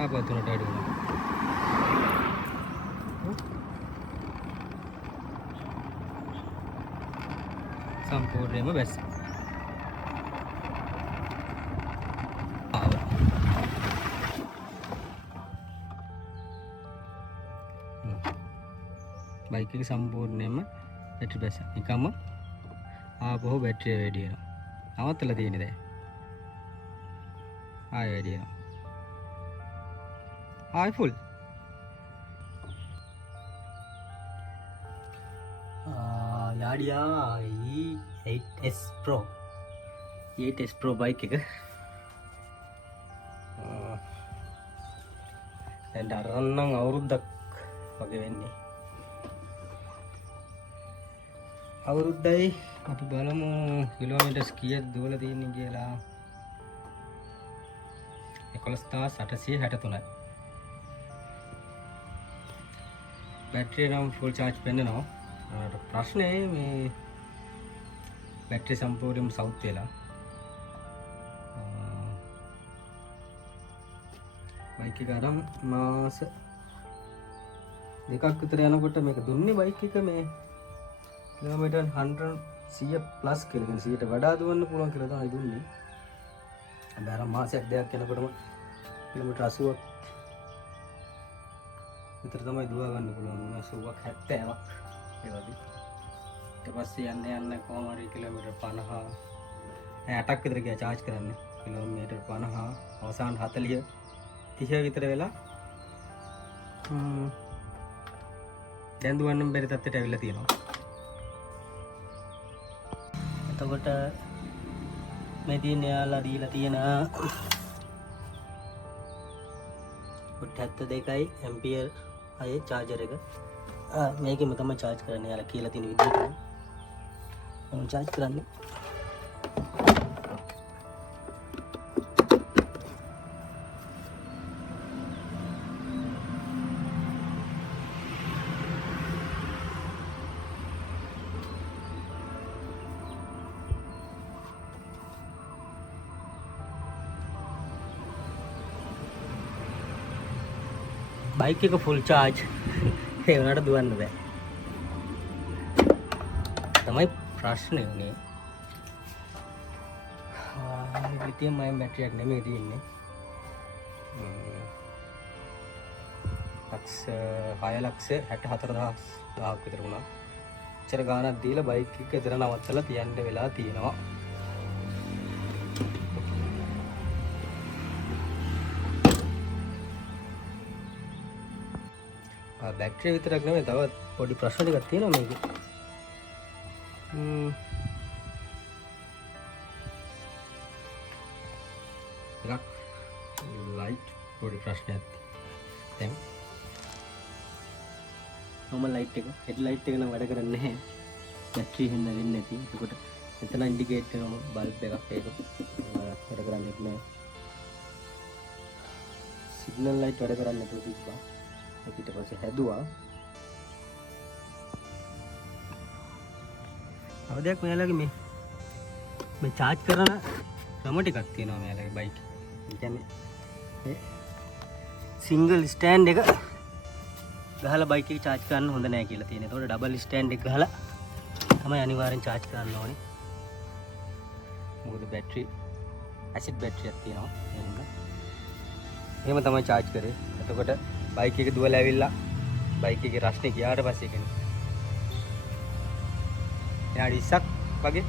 ආපහු තුනට වැඩි වුණා. සම්පූර්ණයෙන්ම බැස්ස. බයික් එක සම්පූර්ණයෙන්ම බැටරි බැස්ස. නිකම්ම ආපහු බැටරිය වැඩි වෙනවා. නවත්තලා තියෙන්නේ දැන්. ආයෙ වැඩි වෙනවා. ආයෙ full. Yadea E8S Pro. E8S Pro bike එක. දැන් අරන්නම් අවුරුද්දක් වගේ වෙන්නේ. අවුරුද්දයි අපි බලමු කිලෝමීටර්ස් කීයක් දුවලා තියෙන්නේ කියලා. 11863යි. බැටරිය නම් ෆුල් charge පෙන්නනවා. ප්‍රශ්නේ මේ බැටරි සම්පූර්ණයෙන්ම සවුත් වෙලා. බයික් එක අරන් මාස දෙකක් විතර යනකොට මේක දුන්නේ බයික් එක මේ කිලෝමීටර් 100 ප්ලස් කියලා කියන 100ට වඩා දුවන්න පුළුවන් කියලා තමයි දුන්නේ. හැබැයි අර මාසයක් දෙකක් යනකොටම කිලෝමීටර් 80ක් විතර තමයි දුව ගන්න පුළුවන්. 80ක් 70ක් ඒ වගේ. ඊට පස්සේ යන්න කොහොම හරි කිලෝමීටර් 50 60ක් විතර ගියා charge කරන්න. කිලෝමීටර් 50 අවසාන 40 30 විතර වෙලා දැන් දුවන්න බැරි තත්ත්වයට ඇවිල්ලා තියෙනවා. එතකොට මේ තියෙන යාලා දීලා තියෙන 72යි ඇම්පියර් අයේ charger එක. මේකෙම තමයි charge කරන්නේ යාලා කියලා තියෙන විදිහට. මම charge කරන්නේ. බයික් එක ෆුල් charge ඒ වුණාට දුවන්න බෑ. තමයි ප්‍රශ්නේ උනේ. ලිතියම් අයන් බැටරියක් නෙමෙයි තියෙන්නේ. ලක්ෂ 6,64,000ක් විතර වුණා. ඉතර ගාණක් දීලා බයික් එක ඉතර නවත්තලා තියන්න වෙලා තියෙනවා. බැටරිය විතරක් නෙමෙයි තවත් පොඩි ප්‍රශ්න ටිකක් තියෙනවා මේකේ. එකක් ලයිට් පොඩි ප්‍රශ්නයක් තියෙනවා. දැන් normal light එක head light එක නම් වැඩ කරන්නේ නැහැ. බැටරිය හින්දා වෙන්නේ නැති. ඒකට එතන ඉන්ඩිකේට් කරන බල්බ් එකක් ඒක වැඩ කරන්නේ නැහැ. සිග්නල් ලයිට් වැඩ කරන්නේ නැතුව තිබ්බා. ඊට පස්සේ හැදුවා. අවදයක් මෙයාලගේ මේ charge කරන ක්‍රම ටිකක් තියෙනවා මෙයාලගේ බයික්. ඒ කියන්නේ මේ single stand එක ගහලා බයික් එක charge කරන්න හොඳ නැහැ කියලා තියෙනවා. ඒතකොට double stand එක ගහලා තමයි අනිවාර්යෙන් charge කරන්න ඕනේ. මොකද බැටරි ඇසිඩ් බැටරියක් තියෙනවා. එහෙම තමයි charge කරේ. එතකොට බයික් එක දුවලා ඇවිල්ලා බයික් එකේ රස්නේ ගියාට පස්සේ කියන්නේ විනාඩි 20ක් වගේ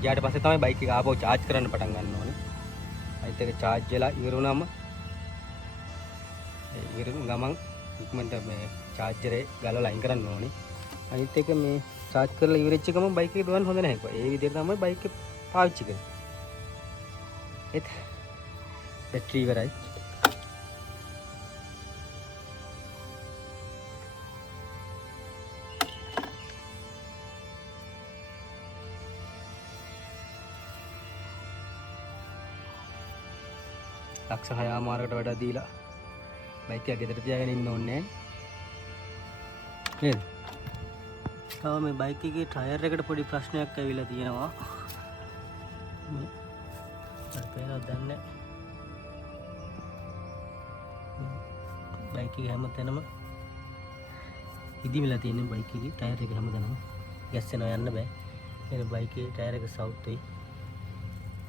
ගියාට පස්සේ තමයි බයික් එක ආපහු charge කරන්න පටන් ගන්න ඕනේ. අනිත් එක charge වෙලා ඉවර වුණාම ඒ ඉවර ගමන් ඉක්මනට මේ charger එක ගලවලා අයින් කරන්න ඕනේ. අනිත් එක මේ charge කරලා ඉවරෙච්ච ගමන් බයික් එක දුවන්න හොඳ නැහැ කොහේ. ඒ විදිහට තමයි බයික් එක පාවිච්චි කරන්නේ. ඒත් බැටරි ඉවරයි. ලක්ෂ 6මාරකට වඩා දීලා බයික් එක ගෙදර තියාගෙන ඉන්න ඕනේ නේද? තව මේ බයික් එකේ ටයර් එකට පොඩි ප්‍රශ්නයක් ඇවිල්ලා තියෙනවා. මේ පේනවද දන්නේ බයික් එක හැමතැනම ඉදිමිලා තියෙන බයික් එකේ ටයර් එක හැමතැනම ගැස්සෙනවා යන්න බෑ. එන බයික් එකේ ටයර් එක සවුත් වෙයි.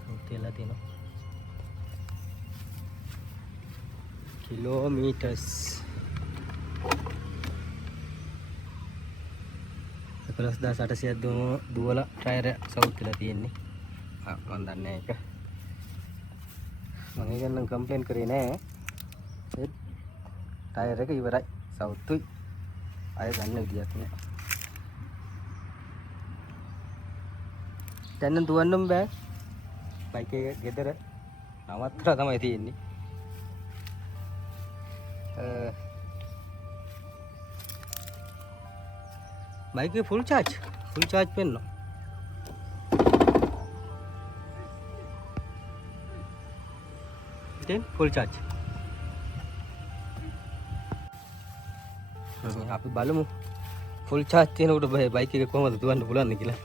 සවුත් වෙලා තියෙනවා. කිලෝමීටර්ස් 11800ක් දුවලා ටයර් සවුත් වෙලා තියෙන්නේ. මම දන්නේ ඒක. මම ඒක නම් කම්ප්ලේන් කරේ නෑ. ඒ ටයර් එක ඉවරයි. සවුත්ුයි. අය ගන්න විදියක් නෑ. දැන් නම් දුවන්නම බෑ. බයික් එක ගෙදර නවත්තලා තමයි තියෙන්නේ. බයික් එක ෆුල් charge වෙනවා. ඉතින් ෆුල් charge. අපි බලමු ෆුල් charge තියෙනකොට බයික් එක කොහොමද දුවන්න පුළුවන්ද කියලා.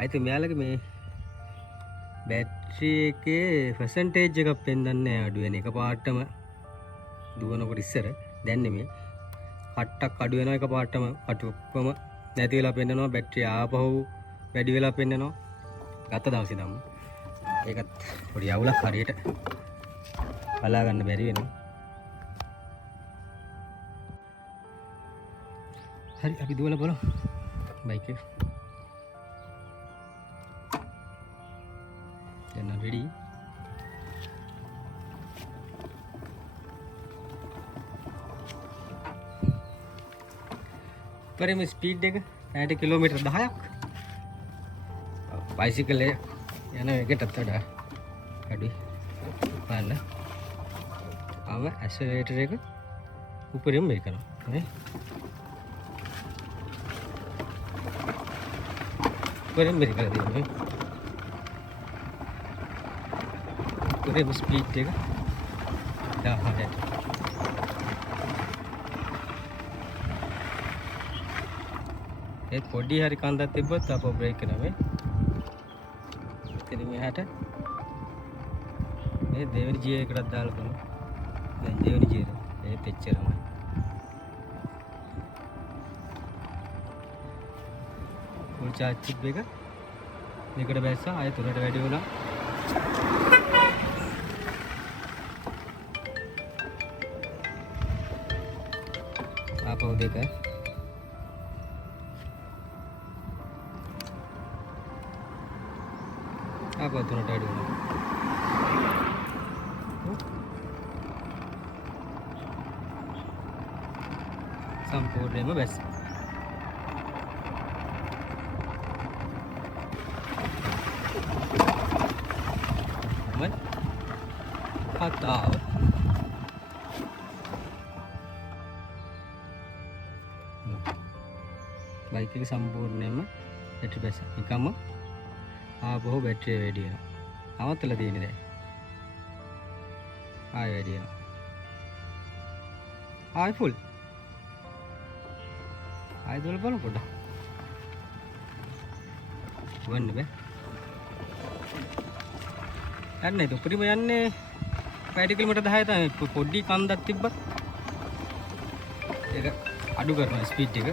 අයිති මෙයාලගේ මේ බැටරි එකේ percentage එකක් පෙන්වන්නේ අඩු වෙන එක පාටම දුවනකොට ඉස්සර දැන් නෙමෙයි කට්ටක් අඩු වෙනවා එක පාටම කටුක්කම නැති වෙලා පෙන්නනවා බැටරි ආපහු වැඩි වෙලා පෙන්නනවා ගත දවසේ නම් ඒකත් පොඩි අවුලක් හරියට බලා ගන්න බැරි වෙනවා. හරි අපි දුවලා බලමු බයික් එක. දැන් රෙඩි. පරිම ස්පීඩ් එක 60 කිලෝමීටර් 10ක්. බයිසිකල් එක යන එකටත් වඩා අඩුයි. බලන්න. ඇක්සලරේටර් එක උඩරින් මේක කරනවා. නේ? උඩරින් මේක කරලා තියෙනවා. ස්පීඩ් එක 10ක්. ඒ පොඩි හරි කන්දක් තිබ්බොත් අපෝ බ්‍රේක් කරනවා. ඉතින් මෙහාට මේ දෙවෙනි ජී එකකට දාලා බලමු. දැන් දෙවෙනි ජී එක ඒත් එච්චරමයි. ෆුල් charge chip එක මේකට බැස්සා ආයෙ තුනට වැඩි වුණා. ආපහු දෙක ආපහු තුනට වැඩි වුණා. සම්පූර්ණයෙන්ම බැස්ස. කතාව බයික් එක සම්පූර්ණයෙන්ම බැටරි බැස්ස. නිකම්ම ආපහු බැටරිය වැඩි වෙනවා. නවත්තලා තියෙන්නේ දැන්. ආයෙ වැඩි වෙනවා. ආයෙ ෆුල්. ආයෙ දුවලා බලමු පොඩ්ඩක්. වන්න බෑ. යන්නේ උඩරිම යන්නේ 60 කිලෝමීටර් 10 තමයි. පොඩි කන්දක් තිබ්බත් ඒක අඩු කරනවා ස්පීඩ් එක.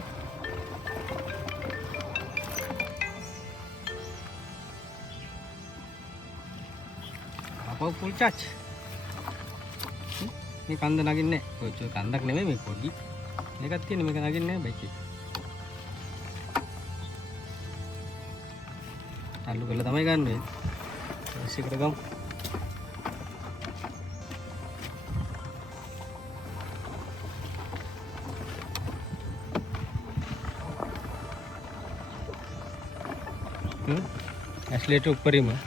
අපෝ ෆුල් charge. මේ කන්ද නගින්නේ නැහැ. ඔය කන්දක් නෙමෙයි මේ පොඩි එකක් තියෙන මේක නගින්නේ නැහැ බයික් එක. අල්ලු කරලා තමයි ගන්න වෙන්නේ. ඊසිකට ගමු. एक्सीलेटर ऊपर ही में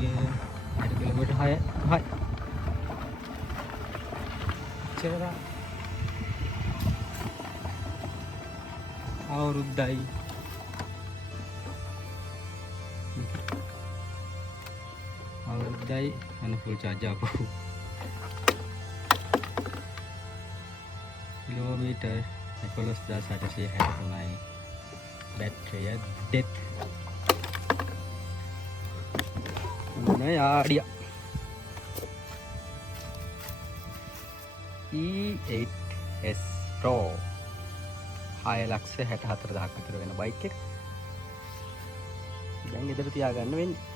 ये 8 किलोमीटर है हाय चला और उदाई मैंने फुल चार्ज आपको किलोमीटर 11,800 है बनाए बैटरी है डेथ नहीं आड़िया E8S Pro 6,64,000 විතර වෙන බයික් එක. දැන් ගෙදර තියාගන්න වෙන්නේ.